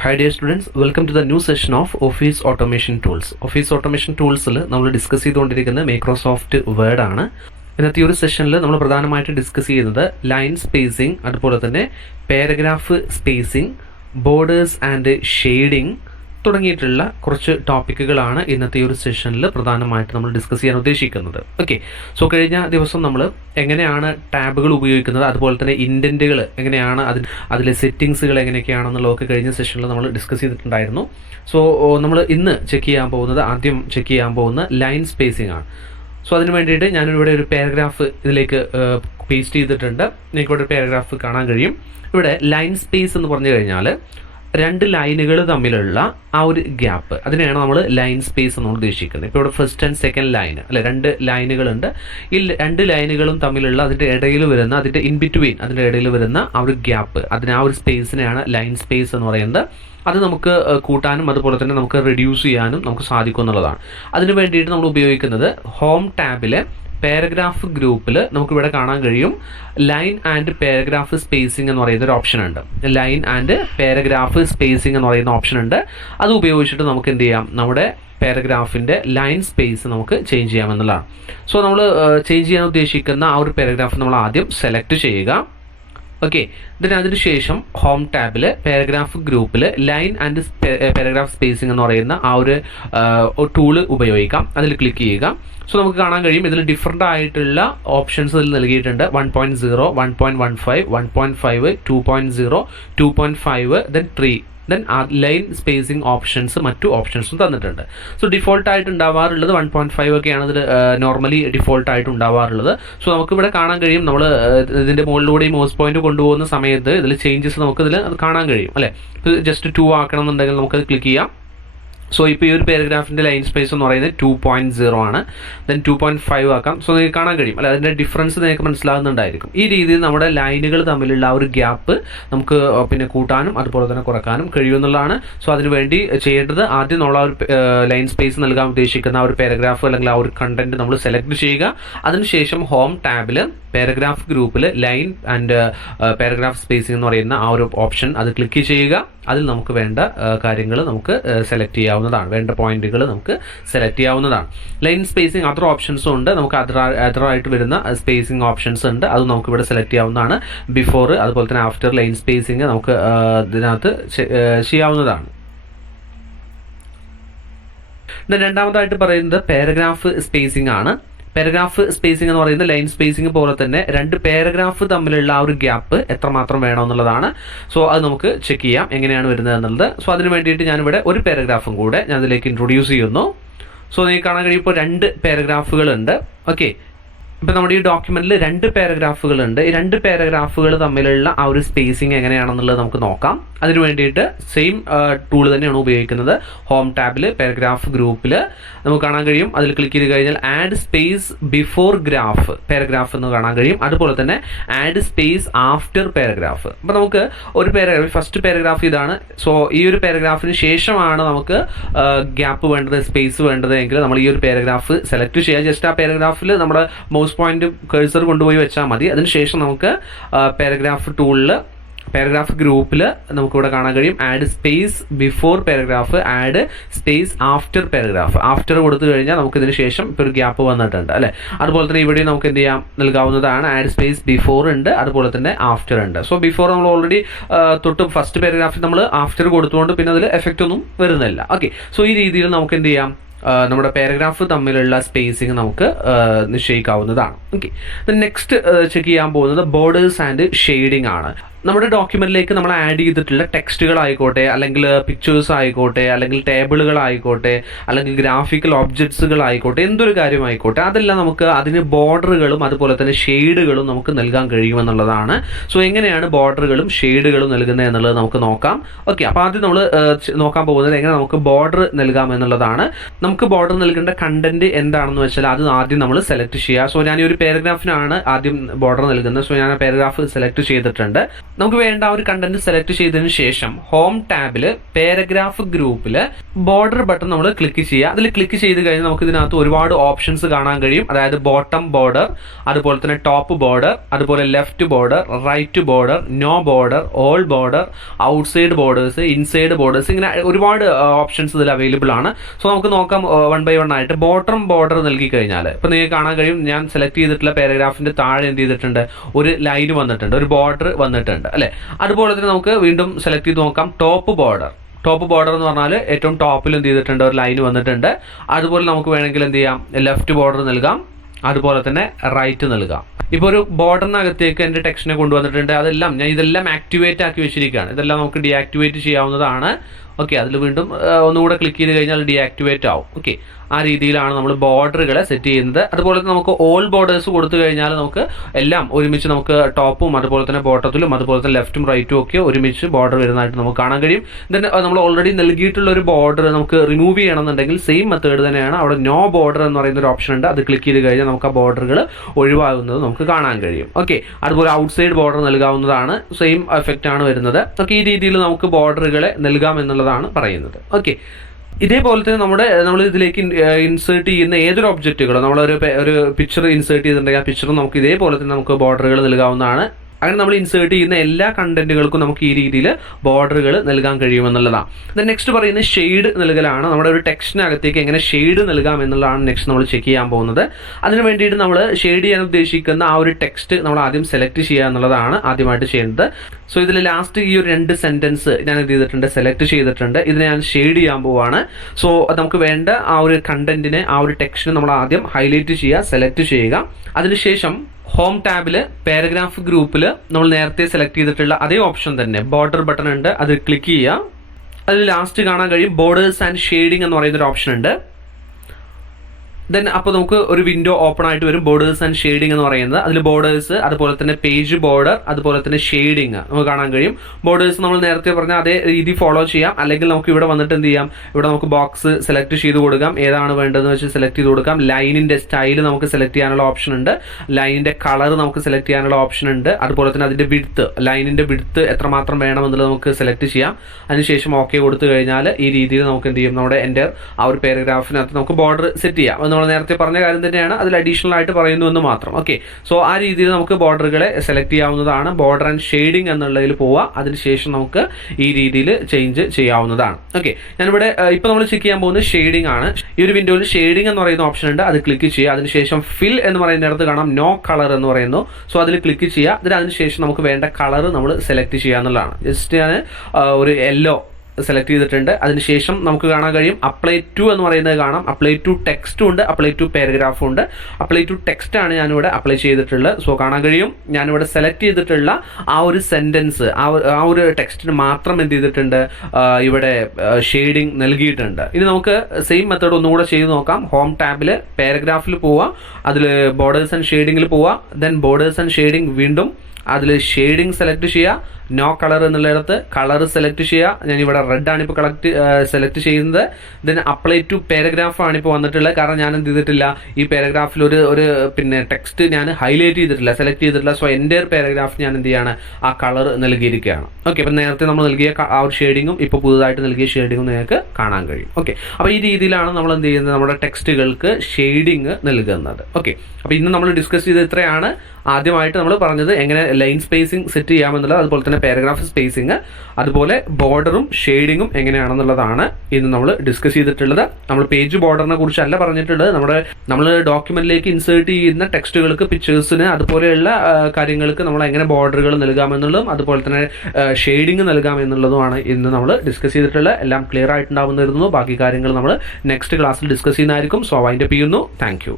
Hi dear students, welcome to the new session of Office Automation Tools. Office Automation Toolsൽ നമ്മൾ discuss ചെയ്തുകൊണ്ടിരിക്കുന്നത് Microsoft word ആണ്. ഇന്നത്തെ ഒരു സെഷനിൽ നമ്മൾ പ്രധാനമായിട്ട് ഡിസ്കസ് ചെയ്യുന്നത് ലൈൻ സ്പേസിംഗ്, അതുപോലെ തന്നെ paragraph spacing, borders and shading തുടങ്ങിയിട്ടുള്ള കുറച്ച് ടോപ്പിക്കുകളാണ് ഇന്നത്തെ ഒരു സെഷനിൽ പ്രധാനമായിട്ട് നമ്മൾ ഡിസ്കസ് ചെയ്യാൻ ഉദ്ദേശിക്കുന്നത്. ഓക്കെ, സോ കഴിഞ്ഞ ദിവസം നമ്മൾ എങ്ങനെയാണ് ടാബുകൾ ഉപയോഗിക്കുന്നത്, അതുപോലെ തന്നെ ഇൻഡൻറ്റുകൾ എങ്ങനെയാണ്, അതിലെ സെറ്റിങ്സുകൾ എങ്ങനെയൊക്കെയാണെന്നുള്ളതൊക്കെ കഴിഞ്ഞ സെഷനിൽ നമ്മൾ ഡിസ്കസ് ചെയ്തിട്ടുണ്ടായിരുന്നു. സോ നമ്മൾ ഇന്ന് ആദ്യം ചെക്ക് ചെയ്യാൻ പോകുന്ന ലൈൻ സ്പേസിംഗ് ആണ്. സോ അതിന് വേണ്ടിയിട്ട് ഞാനിവിടെ ഒരു പാരഗ്രാഫ് ഇതിലേക്ക് പേസ്റ്റ് ചെയ്തിട്ടുണ്ട്. നിങ്ങൾക്ക് ഇവിടെ ഒരു പാരഗ്രാഫ് കാണാൻ കഴിയും. ഇവിടെ ലൈൻ സ്പേസ് എന്ന് പറഞ്ഞു കഴിഞ്ഞാൽ രണ്ട് ലൈനുകൾ തമ്മിലുള്ള ആ ഒരു ഗ്യാപ്പ്, അതിനെയാണ് നമ്മൾ ലൈൻ സ്പേസ് എന്ന് ഉദ്ദേശിക്കുന്നത്. ഇപ്പോൾ ഇവിടെ ഫസ്റ്റ് ആൻഡ് സെക്കൻഡ് ലൈൻ അല്ലെ, രണ്ട് ലൈനുകളുണ്ട്. ഈ രണ്ട് ലൈനുകളും തമ്മിലുള്ള അതിൻ്റെ ഇടയിൽ വരുന്ന, അതിൻ്റെ ഇൻ ബിറ്റ്വീൻ അതിൻ്റെ ഇടയിൽ വരുന്ന ആ ഒരു ഗ്യാപ്പ്, ആ ഒരു സ്പേസിനെയാണ് ലൈൻ സ്പേസ് എന്ന് പറയുന്നത്. അത് നമുക്ക് കൂട്ടാനും അതുപോലെ തന്നെ നമുക്ക് റെഡ്യൂസ് ചെയ്യാനും നമുക്ക് സാധിക്കും എന്നുള്ളതാണ്. അതിന് വേണ്ടിയിട്ട് നമ്മൾ ഉപയോഗിക്കുന്നത് ഹോം ടാബിലെ പാരഗ്രാഫ് ഗ്രൂപ്പിൽ നമുക്കിവിടെ കാണാൻ കഴിയും ലൈൻ ആൻഡ് പാരഗ്രാഫ് സ്പേസിംഗ് എന്ന് പറയുന്ന ഒരു ഓപ്ഷൻ ഉണ്ട്. ലൈൻ ആൻഡ് പാരഗ്രാഫ് സ്പേസിംഗ് എന്ന് പറയുന്ന ഓപ്ഷൻ ഉണ്ട്. അത് ഉപയോഗിച്ചിട്ട് നമുക്ക് എന്ത് ചെയ്യാം, നമ്മുടെ പാരഗ്രാഫിൻ്റെ ലൈൻ സ്പേസ് നമുക്ക് ചേഞ്ച് ചെയ്യാമെന്നുള്ളതാണ്. സോ നമ്മൾ ചേഞ്ച് ചെയ്യാൻ ഉദ്ദേശിക്കുന്ന ആ ഒരു പാരഗ്രാഫ് നമ്മൾ ആദ്യം സെലക്ട് ചെയ്യുക. ഓക്കെ, അതിന് ശേഷം ഹോം ടാബിൽ പാരഗ്രാഫ് ഗ്രൂപ്പിൽ ലൈൻ ആൻഡ് പാരഗ്രാഫ് സ്പേസിംഗ് എന്ന് പറയുന്ന ആ ഒരു ടൂള് ഉപയോഗിക്കാം. അതിൽ ക്ലിക്ക് ചെയ്യുക. സോ നമുക്ക് കാണാൻ കഴിയും ഇതിൽ ഡിഫറെൻ്റ് ആയിട്ടുള്ള ഓപ്ഷൻസ് ഇതിൽ നൽകിയിട്ടുണ്ട്. 1.0, 1.15, 1.5, 2.0, 2.5, then 3, then line spacing options, മറ്റു ഓപ്ഷൻസും തന്നിട്ടുണ്ട്. സോ ഡിഫോൾട്ടായിട്ട് ഉണ്ടാവാറുള്ളത് 1.5 ഒക്കെയാണ് ഇതിൽ നോർമലി ഡിഫോൾട്ടായിട്ട് ഉണ്ടാവാറുള്ളത്. സോ നമുക്കിവിടെ കാണാൻ കഴിയും, നമ്മൾ ഇതിൻ്റെ മുകളിലൂടെ ഈ മൗസ് പോയിന്റ് കൊണ്ടുപോകുന്ന സമയത്ത് ഇതിൽ ചേഞ്ചസ് നമുക്കിതിൽ കാണാൻ കഴിയും അല്ലേ. ജസ്റ്റ് 2 ആക്കണം എന്നുണ്ടെങ്കിൽ നമുക്കത് ക്ലിക്ക് ചെയ്യാം. സോ ഇപ്പോൾ ഈ ഒരു പാരഗ്രാഫിൻ്റെ ലൈൻ സ്പേസ് എന്ന് പറയുന്നത് 2.0 ആണ്. ദെൻ 2.5 ആക്കാം. സോ നിങ്ങൾക്ക് കാണാൻ കഴിയും അല്ലെ, അതിൻ്റെ ഡിഫറൻസ് നിങ്ങൾക്ക് മനസ്സിലാകുന്നുണ്ടായിരിക്കും. ഈ രീതിയിൽ നമ്മുടെ ലൈനുകൾ തമ്മിലുള്ള ആ ഒരു ഗ്യാപ്പ് നമുക്ക് പിന്നെ കൂട്ടാനും അതുപോലെ തന്നെ കുറക്കാനും കഴിയുമെന്നുള്ളതാണ്. സോ അതിനുവേണ്ടി ചെയ്യേണ്ടത്, ആദ്യം നമ്മൾ ആ ഒരു ലൈൻ സ്പേസ് നൽകാൻ ഉദ്ദേശിക്കുന്ന ആ ഒരു പാരഗ്രാഫ് അല്ലെങ്കിൽ ആ ഒരു കണ്ടന്റ് നമ്മൾ സെലക്ട് ചെയ്യുക. അതിനുശേഷം ഹോം ടാബിൽ പാരഗ്രാഫ് ഗ്രൂപ്പിൽ ലൈൻ ആൻഡ് പാരഗ്രാഫ് സ്പേസിംഗ് എന്ന് പറയുന്ന ആ ഒരു ഓപ്ഷൻ അത് ക്ലിക്ക് ചെയ്യുക. അതിൽ നമുക്ക് വേണ്ട കാര്യങ്ങൾ നമുക്ക് സെലക്ട് ചെയ്യാവുന്നതാണ്, വേണ്ട പോയിന്റുകൾ നമുക്ക് സെലക്ട് ചെയ്യാവുന്നതാണ്. ലൈൻ സ്പേസിംഗ് അതർ ഓപ്ഷൻസും ഉണ്ട്. നമുക്ക് അതറായിട്ട് വരുന്ന സ്പേസിംഗ് ഓപ്ഷൻസ് ഉണ്ട്, അത് നമുക്ക് ഇവിടെ സെലക്ട് ചെയ്യാവുന്നതാണ്. ബിഫോർ അതുപോലെ തന്നെ ആഫ്റ്റർ ലൈൻ സ്പേസിംഗ് നമുക്ക് ഇതിനകത്ത് ചെയ്യാവുന്നതാണ്. രണ്ടാമതായിട്ട് പറയുന്നത് പാരഗ്രാഫ് സ്പേസിംഗ് ആണ്. പാരഗ്രാഫ് സ്പേസിംഗ് എന്ന് പറയുന്നത് ലൈൻ സ്പേസിംഗ് പോലെ തന്നെ രണ്ട് പാരഗ്രാഫ് തമ്മിലുള്ള ആ ഒരു ഗ്യാപ്പ് എത്രമാത്രം വേണമെന്നുള്ളതാണ്. സോ അത് നമുക്ക് ചെക്ക് ചെയ്യാം എങ്ങനെയാണ് വരുന്നത് എന്നുള്ളത്. സോ അതിന് വേണ്ടിയിട്ട് ഞാനിവിടെ ഒരു പാരഗ്രാഫും കൂടെ ഞാൻ അതിലേക്ക് ഇൻട്രൊഡ്യൂസ് ചെയ്യുന്നു. സോ നിങ്ങൾക്ക് കാണാൻ കഴിയും ഇപ്പോൾ 2 പാരഗ്രാഫുകളുണ്ട്. ഓക്കെ, ഇപ്പം നമ്മുടെ ഈ ഡോക്യുമെന്റിൽ 2 പാരഗ്രാഫുകളുണ്ട്. ഈ 2 പാരഗ്രാഫുകൾ തമ്മിലുള്ള ആ ഒരു സ്പേസിംഗ് എങ്ങനെയാണെന്നുള്ളത് നമുക്ക് നോക്കാം. അതിന് വേണ്ടിയിട്ട് സെയിം ടൂൾ തന്നെയാണ് ഉപയോഗിക്കുന്നത്. ഹോം ടാബിൽ പാരഗ്രാഫ് ഗ്രൂപ്പിൽ നമുക്ക് കാണാൻ കഴിയും. അതിൽ ക്ലിക്ക് ചെയ്ത് കഴിഞ്ഞാൽ ആഡ് സ്പേസ് ബിഫോർ പാരഗ്രാഫ് എന്ന് കാണാൻ കഴിയും. അതുപോലെ തന്നെ ആഡ് സ്പേസ് ആഫ്റ്റർ പാരഗ്രാഫ്. അപ്പോൾ നമുക്ക് ഒരു പാരഗ്രാഫ്, ഫസ്റ്റ് പാരഗ്രാഫ് ഇതാണ്. സോ ഈ ഒരു പാരഗ്രാഫിന് ശേഷമാണ് നമുക്ക് ഗ്യാപ്പ് വേണ്ടത്, സ്പേസ് വേണ്ടത് എങ്കിൽ നമ്മൾ ഈ ഒരു പാരഗ്രാഫ് സെലക്ട് ചെയ്യുക. ജസ്റ്റ് ആ പാരഗ്രാഫിൽ നമ്മുടെ മൗസ് പോയിന്റ് കഴ്സർ കൊണ്ടുപോയി വെച്ചാൽ മതി. അതിനുശേഷം നമുക്ക് പാരഗ്രാഫ് ഗ്രൂപ്പിൽ നമുക്കിവിടെ കാണാൻ കഴിയും add space before paragraph, add space after paragraph. After കൊടുത്തു കഴിഞ്ഞാൽ നമുക്ക് ഇതിന് ശേഷം ഇപ്പോൾ ഒരു ഗ്യാപ്പ് വന്നിട്ടുണ്ട് അല്ലേ. അതുപോലെ തന്നെ ഇവിടെ നമുക്ക് എന്ത് ചെയ്യാം, നൽകാവുന്നതാണ്. ആഡ് സ്പേസ് ബിഫോർ ഉണ്ട്, അതുപോലെ തന്നെ ആഫ്റ്റർ ഉണ്ട്. സോ ബിഫോർ നമ്മൾ ഓൾറെഡി തൊട്ട് ഫസ്റ്റ് പാരഗ്രാഫിൽ നമ്മൾ ആഫ്റ്റർ കൊടുത്തുകൊണ്ട് പിന്നെ അതിൽ എഫക്റ്റ് ഒന്നും വരുന്നില്ല. ഓക്കെ, സോ ഈ രീതിയിൽ നമുക്ക് എന്ത് ചെയ്യാം, നമ്മുടെ പാരഗ്രാഫ് തമ്മിലുള്ള സ്പേസിങ് നമുക്ക് നിശ്ചയിക്കാവുന്നതാണ്. ഓക്കെ, നെക്സ്റ്റ് ചെക്ക് ചെയ്യാൻ പോകുന്നത് ബോർഡേഴ്സ് ആൻഡ് ഷെയ്ഡിംഗ് ആണ്. നമ്മുടെ ഡോക്യുമെന്റിലേക്ക് നമ്മൾ ആഡ് ചെയ്തിട്ടുള്ള ടെക്സ്റ്റുകളായിക്കോട്ടെ, അല്ലെങ്കിൽ പിക്ചേഴ്സ് ആയിക്കോട്ടെ, അല്ലെങ്കിൽ ടേബിളുകളായിക്കോട്ടെ, അല്ലെങ്കിൽ ഗ്രാഫിക്കൽ ഒബ്ജക്ട്സുകളായിക്കോട്ടെ, എന്തൊരു കാര്യമായിക്കോട്ടെ, അതെല്ലാം നമുക്ക് അതിന് ബോർഡറുകളും അതുപോലെ തന്നെ ഷെയ്ഡുകളും നമുക്ക് നൽകാൻ കഴിയുമെന്നുള്ളതാണ്. സോ എങ്ങനെയാണ് ബോർഡറുകളും ഷെയ്ഡുകളും നൽകുന്നത് എന്നുള്ളത് നമുക്ക് നോക്കാം. ഓക്കെ, അപ്പോൾ ആദ്യം നമ്മൾ നോക്കാൻ പോകുന്നത് എങ്ങനെ നമുക്ക് ബോർഡർ നൽകാം എന്നുള്ളതാണ്. നമുക്ക് ബോർഡർ നൽകേണ്ട കണ്ടന്റ് എന്താണെന്ന് വെച്ചാൽ അത് ആദ്യം നമ്മൾ സെലക്ട് ചെയ്യുക. സോ ഞാൻ ഈ ഒരു പാരഗ്രാഫിനാണ് ആദ്യം ബോർഡർ നൽകുന്നത്. സോ ഞാൻ ആ പാരഗ്രാഫ് സെലക്ട് ചെയ്തിട്ടുണ്ട്. നമുക്ക് വേണ്ട ആ ഒരു കണ്ടന്റ് സെലക്ട് ചെയ്തതിന് ശേഷം ഹോം ടാബിൽ പാരഗ്രാഫ് ഗ്രൂപ്പിൽ ബോർഡർ ബട്ടൺ നമ്മൾ ക്ലിക്ക് ചെയ്യുക. അതിൽ ക്ലിക്ക് ചെയ്ത് കഴിഞ്ഞാൽ നമുക്ക് ഇതിനകത്ത് ഒരുപാട് ഓപ്ഷൻസ് കാണാൻ കഴിയും. അതായത് ബോട്ടം ബോർഡർ, അതുപോലെ തന്നെ ടോപ്പ് ബോർഡർ, അതുപോലെ left border, right border, no border, all border, outside borders, inside borders, ഇങ്ങനെ ഒരുപാട് ഓപ്ഷൻസ് ഇതിൽ അവൈലബിൾ ആണ്. സോ നമുക്ക് നോക്കാം വൺ ബൈ വൺ ആയിട്ട്. ബോട്ടം ബോർഡർ നൽകി കഴിഞ്ഞാൽ ഇപ്പം നിങ്ങൾക്ക് കാണാൻ കഴിയും, ഞാൻ സെലക്ട് ചെയ്തിട്ടുള്ള പാരഗ്രാഫിന്റെ താഴെ എന്ത് ചെയ്തിട്ടുണ്ട്, ഒരു ലൈൻ വന്നിട്ടുണ്ട്, ഒരു ബോർഡർ വന്നിട്ടുണ്ട് അല്ലെ. അതുപോലെ തന്നെ നമുക്ക് വീണ്ടും സെലക്ട് ചെയ്ത് നോക്കാം ടോപ്പ് ബോർഡർ. ടോപ്പ് ബോർഡർ എന്ന് പറഞ്ഞാൽ ഏറ്റവും ടോപ്പിൽ എന്ത് ചെയ്തിട്ടുണ്ട്, ഒരു ലൈൻ വന്നിട്ടുണ്ട്. അതുപോലെ നമുക്ക് വേണമെങ്കിൽ എന്ത് ചെയ്യാം, ലെഫ്റ്റ് ബോർഡർ നൽകാം, അതുപോലെ തന്നെ റൈറ്റ് നൽകാം. ഇപ്പോൾ ഒരു ബോർഡറിനകത്തേക്ക് എൻ്റെ ടെക്സ്റ്റിനെ കൊണ്ടുവന്നിട്ടുണ്ട്. അതെല്ലാം ഞാൻ ഇതെല്ലാം ആക്ടിവേറ്റ് ആക്കി വെച്ചിരിക്കുകയാണ്. ഇതെല്ലാം നമുക്ക് ഡീആക്ടിവേറ്റ് ചെയ്യാവുന്നതാണ്. ഓക്കെ, അതിൽ വീണ്ടും ഒന്നുകൂടെ ക്ലിക്ക് ചെയ്ത് കഴിഞ്ഞാൽ ഡീആക്ടിവേറ്റ് ആവും. ഓക്കെ, ആ രീതിയിലാണ് നമ്മൾ ബോർഡറുകളെ സെറ്റ് ചെയ്യുന്നത്. അതുപോലെ തന്നെ നമുക്ക് ഓൾ ബോർഡേഴ്സ് കൊടുത്തു കഴിഞ്ഞാൽ നമുക്ക് എല്ലാം ഒരുമിച്ച് നമുക്ക് ടോപ്പും അതുപോലെ തന്നെ ബോട്ടത്തിലും അതുപോലെ തന്നെ ലെഫ്റ്റും റൈറ്റും ഒക്കെ ഒരുമിച്ച് ബോർഡർ വരുന്നതായിട്ട് നമുക്ക് കാണാൻ കഴിയും. ദെൻ നമ്മൾ ഓൾറെഡി നൽകിയിട്ടുള്ള ഒരു ബോർഡർ നമുക്ക് റിമൂവ് ചെയ്യണമെന്നുണ്ടെങ്കിൽ സെയിം മെത്തേഡ് തന്നെയാണ്. അവിടെ നോ ബോർഡർ എന്ന് പറയുന്ന ഒരു ഓപ്ഷൻ ഉണ്ട്. അത് ക്ലിക്ക് ചെയ്ത് കഴിഞ്ഞാൽ നമുക്ക് ആ ബോർഡറുകൾ ഒഴിവാകുന്നത് നമുക്ക് കാണാൻ കഴിയും. ഓക്കെ, അതുപോലെ ഔട്ട്സൈഡ് ബോർഡർ നൽകാവുന്നതാണ്. സെയിം എഫക്റ്റ് ആണ് വരുന്നത്. ഓക്കെ, ഈ രീതിയിൽ നമുക്ക് ബോർഡറുകളെ നൽകാം എന്നുള്ളതാണ് പറയുന്നത്. ഓക്കെ, ഇതേപോലെ തന്നെ നമ്മൾ ഇതിലേക്ക് ഇൻസേർട്ട് ചെയ്യുന്ന ഏതൊരു ഒബ്ജക്റ്റുകളോ നമ്മളൊരു പിക്ചർ ഇൻസേർട്ട് ചെയ്തിട്ടുണ്ടെങ്കിൽ ആ പിക്ചർ നമുക്ക് ഇതേപോലെ തന്നെ നമുക്ക് ബോർഡറുകൾ നൽകാവുന്നതാണ്. അങ്ങനെ നമ്മൾ ഇൻസേർട്ട് ചെയ്യുന്ന എല്ലാ കണ്ടന്റുകൾക്കും നമുക്ക് ഈ രീതിയിൽ ബോർഡറുകൾ നൽകാൻ കഴിയുമെന്നുള്ളതാണ്. ദെൻ നെക്സ്റ്റ് പറയുന്നത് ഷെയ്ഡ് നൽകലാണ്. നമ്മുടെ ഒരു ടെക്സ്റ്റിനകത്തേക്ക് എങ്ങനെ ഷെയ്ഡ് നൽകാം എന്നുള്ളതാണ് നെക്സ്റ്റ് നമ്മൾ ചെക്ക് ചെയ്യാൻ പോകുന്നത്. അതിന് വേണ്ടിയിട്ട് നമ്മൾ ഷെയ്ഡ് ചെയ്യാൻ ഉദ്ദേശിക്കുന്ന ആ ഒരു ടെക്സ്റ്റ് നമ്മൾ ആദ്യം സെലക്ട് ചെയ്യുക എന്നുള്ളതാണ് ആദ്യമായിട്ട് ചെയ്യുന്നത്. സോ ഇതിൽ ലാസ്റ്റ് ഈ ഒരു 2 സെന്റൻസ് ഞാൻ എന്ത് ചെയ്തിട്ടുണ്ട്, സെലക്ട് ചെയ്തിട്ടുണ്ട്. ഇതിനെ ഞാൻ ഷെയ്ഡ് ചെയ്യാൻ പോവാണ്. സോ നമുക്ക് വേണ്ട ആ ഒരു കണ്ടന്റിനെ, ആ ഒരു ടെക്സ്റ്റിനെ നമ്മൾ ആദ്യം ഹൈലൈറ്റ് ചെയ്യുക, സെലക്ട് ചെയ്യുക. അതിനുശേഷം ഹോം ടാബിൽ പാരഗ്രാഫ് ഗ്രൂപ്പിൽ നമ്മൾ നേരത്തെ സെലക്ട് ചെയ്തിട്ടുള്ള അതേ ഓപ്ഷൻ തന്നെ ബോർഡർ ബട്ടൺ ഉണ്ട്. അത് ക്ലിക്ക് ചെയ്യുക. അതിൽ ലാസ്റ്റ് കാണാൻ കഴിയും ബോർഡേഴ്സ് ആൻഡ് ഷെയ്ഡിങ് എന്ന് പറയുന്നൊരു ഓപ്ഷൻ ഉണ്ട്. ദെൻ അപ്പോൾ നമുക്ക് ഒരു വിൻഡോ ഓപ്പൺ ആയിട്ട് വരും, ബോർഡേഴ്സ് ആൻഡ് ഷെയ്ഡിങ് എന്ന് പറയുന്നത്. അതിൽ ബോർഡേഴ്സ്, അതുപോലെ തന്നെ പേജ് ബോർഡർ, അതുപോലെ തന്നെ ഷെയ്ഡിങ് നമുക്ക് കാണാൻ കഴിയും. ബോർഡേഴ്സ് നമ്മൾ നേരത്തെ പറഞ്ഞ അതേ രീതി ഫോളോ ചെയ്യാം. അല്ലെങ്കിൽ നമുക്ക് ഇവിടെ വന്നിട്ട് എന്ത് ചെയ്യാം, ഇവിടെ നമുക്ക് ബോക്സ് സെലക്ട് ചെയ്ത് കൊടുക്കാം. ഏതാണ് വേണ്ടതെന്ന് വെച്ച് സെലക്ട് ചെയ്ത് കൊടുക്കാം. ലൈനിന്റെ സ്റ്റൈൽ നമുക്ക് സെലക്ട് ചെയ്യാനുള്ള ഓപ്ഷൻ ഉണ്ട്. ലൈനിന്റെ കളർ നമുക്ക് സെലക്ട് ചെയ്യാനുള്ള ഓപ്ഷൻ ഉണ്ട്. അതുപോലെ തന്നെ അതിന്റെ വിഡ്ത്ത്, ലൈനിന്റെ വിഡ്ത്ത് എത്രമാത്രം വേണമെന്നുള്ളത് നമുക്ക് സെലക്ട് ചെയ്യാം. അതിനുശേഷം ഓക്കെ കൊടുത്തു കഴിഞ്ഞാൽ ഈ രീതിയിൽ നമുക്ക് എന്ത് ചെയ്യും, നമ്മുടെ എൻ്റെ ആ ഒരു പാരഗ്രാഫിനകത്ത് നമുക്ക് ബോർഡർ സെറ്റ് ചെയ്യാം. നമ്മൾ നേരത്തെ പറഞ്ഞ കാര്യം തന്നെയാണ്, അതിൽ അഡീഷണൽ ആയിട്ട് പറയുന്നു എന്ന് മാത്രം. ഓക്കെ, സോ ആ രീതിയിൽ നമുക്ക് ബോർഡറുകളെ സെലക്ട് ചെയ്യാവുന്നതാണ്. ബോർഡർ ആൻഡ് ഷെയ്ഡിങ് എന്നുള്ളതിൽ പോവുക. അതിനുശേഷം നമുക്ക് ഈ രീതിയിൽ ചേഞ്ച് ചെയ്യാവുന്നതാണ്. ഓക്കെ, ഞാനിവിടെ ഇപ്പോൾ നമ്മൾ ചെക്ക് ചെയ്യാൻ പോകുന്നത് ഷെയ്ഡിങ് ആണ്. ഈ ഒരു വിൻഡോയിൽ ഷെയ്ഡിങ് എന്ന് പറയുന്ന ഓപ്ഷൻ ഉണ്ട്. അത് ക്ലിക്ക് ചെയ്യുക. അതിനുശേഷം ഫിൽ എന്ന് പറയുന്നിടത്ത് കാണാം നോ കളർ എന്ന് പറയുന്നു. സോ അതിൽ ക്ലിക്ക് ചെയ്യുക. അതിനുശേഷം നമുക്ക് വേണ്ട കളർ നമ്മൾ സെലക്ട് ചെയ്യുക എന്നുള്ളതാണ്. ജസ്റ്റ് ഞാൻ ഒരു യെല്ലോ സെലക്ട് ചെയ്തിട്ടുണ്ട്. അതിനുശേഷം നമുക്ക് കാണാൻ കഴിയും അപ്ലൈ ടു എന്ന് പറയുന്നത് കാണാം. അപ്ലൈ ടു ടെക്സ്റ്റും ഉണ്ട്, അപ്ലൈ ടു പാരഗ്രാഫും ഉണ്ട്. അപ്ലൈ ടു ടെക്സ്റ്റ് ആണ് ഞാനിവിടെ അപ്ലൈ ചെയ്തിട്ടുള്ളത്. സോ കാണാൻ കഴിയും ഞാനിവിടെ സെലക്ട് ചെയ്തിട്ടുള്ള ആ ഒരു സെന്റൻസ്, ആ ഒരു ടെക്സ്റ്റിന് മാത്രം എന്ത് ചെയ്തിട്ടുണ്ട്, ഇവിടെ ഷെയ്ഡിങ് നൽകിയിട്ടുണ്ട്. ഇനി നമുക്ക് സെയിം മെത്തേഡ് ഒന്നുകൂടെ ചെയ്ത് നോക്കാം. ഹോം ടാബിൽ പാരഗ്രാഫിൽ പോവുക, അതിൽ ബോർഡേഴ്സ് ആൻഡ് ഷെയ്ഡിങ്ങിൽ പോവുക. ദെൻ ബോർഡേഴ്സ് ആൻഡ് ഷെയ്ഡിങ്, വീണ്ടും അതിൽ ഷെയ്ഡിങ് സെലക്ട് ചെയ്യുക. നോ കളർ എന്നുള്ളിടത്ത് കളർ സെലക്ട് ചെയ്യുക. ഞാനിവിടെ റെഡ് ആണ് ഇപ്പോൾ സെലക്ട് ചെയ്യുന്നത്. ദെൻ അപ്ലൈ ടു പാരഗ്രാഫ് ആണ് ഇപ്പോൾ വന്നിട്ടുള്ളത്. കാരണം ഞാൻ എന്ത് ചെയ്തിട്ടില്ല, ഈ പാരഗ്രാഫിൽ ഒരു പിന്നെ ടെക്സ്റ്റ് ഞാൻ ഹൈലൈറ്റ് ചെയ്തിട്ടില്ല, സെലക്ട് ചെയ്തിട്ടില്ല. സോ എൻ്റെ പാരഗ്രാഫ് ഞാൻ എന്ത് ചെയ്യാണ്, ആ കളർ നൽകിയിരിക്കുകയാണ്. ഓക്കെ, അപ്പം നേരത്തെ നമ്മൾ നൽകിയ ആ ഒരു ഷെയ്ഡിങ്ങും ഇപ്പോൾ പുതുതായിട്ട് നൽകിയ ഷെയ്ഡിങ്ങും നിങ്ങൾക്ക് കാണാൻ കഴിയും. ഓക്കെ, അപ്പോൾ ഈ രീതിയിലാണ് നമ്മൾ എന്ത് ചെയ്യുന്നത്, നമ്മുടെ ടെക്സ്റ്റുകൾക്ക് ഷെയ്ഡിങ് നൽകുന്നത്. ഓക്കെ, അപ്പോൾ ഇന്ന് നമ്മൾ ഡിസ്കസ് ചെയ്ത് ഇത്രയാണ്. ആദ്യമായിട്ട് നമ്മൾ പറഞ്ഞത് എങ്ങനെ ലൈൻ സ്പേസിംഗ് സെറ്റ് ചെയ്യാമെന്നുള്ളത്, അതുപോലെ തന്നെ പാരഗ്രാഫ് സ്പേസിംഗ്, അതുപോലെ ബോർഡറും ഷെയ്ഡിങ്ങും എങ്ങനെയാണെന്നുള്ളതാണ് ഇന്ന് നമ്മൾ ഡിസ്കസ് ചെയ്തിട്ടുള്ളത്. നമ്മൾ പേജ് ബോർഡറിനെ കുറിച്ചല്ല പറഞ്ഞിട്ടുള്ളത്. നമ്മൾ ഡോക്യുമെന്റിലേക്ക് ഇൻസേർട്ട് ചെയ്യുന്ന ടെക്സ്റ്റുകൾക്ക്, പിക്ചേഴ്സിന്, അതുപോലെയുള്ള കാര്യങ്ങൾക്ക് നമ്മൾ എങ്ങനെ ബോർഡറുകൾ നൽകാമെന്നുള്ളതും അതുപോലെ തന്നെ ഷെയ്ഡിങ് നൽകാമെന്നുള്ളതുമാണ് ഇന്ന് നമ്മൾ ഡിസ്കസ് ചെയ്തിട്ടുള്ളത്. എല്ലാം ക്ലിയർ ആയിട്ടുണ്ടാവുന്നിരുന്നു. ബാക്കി കാര്യങ്ങൾ നമ്മൾ നെക്സ്റ്റ് ക്ലാസ്സിൽ ഡിസ്കസ് ചെയ്യുന്നതായിരിക്കും. സോ വൈൻഡപ്പ് ചെയ്യുന്നു. Thank you.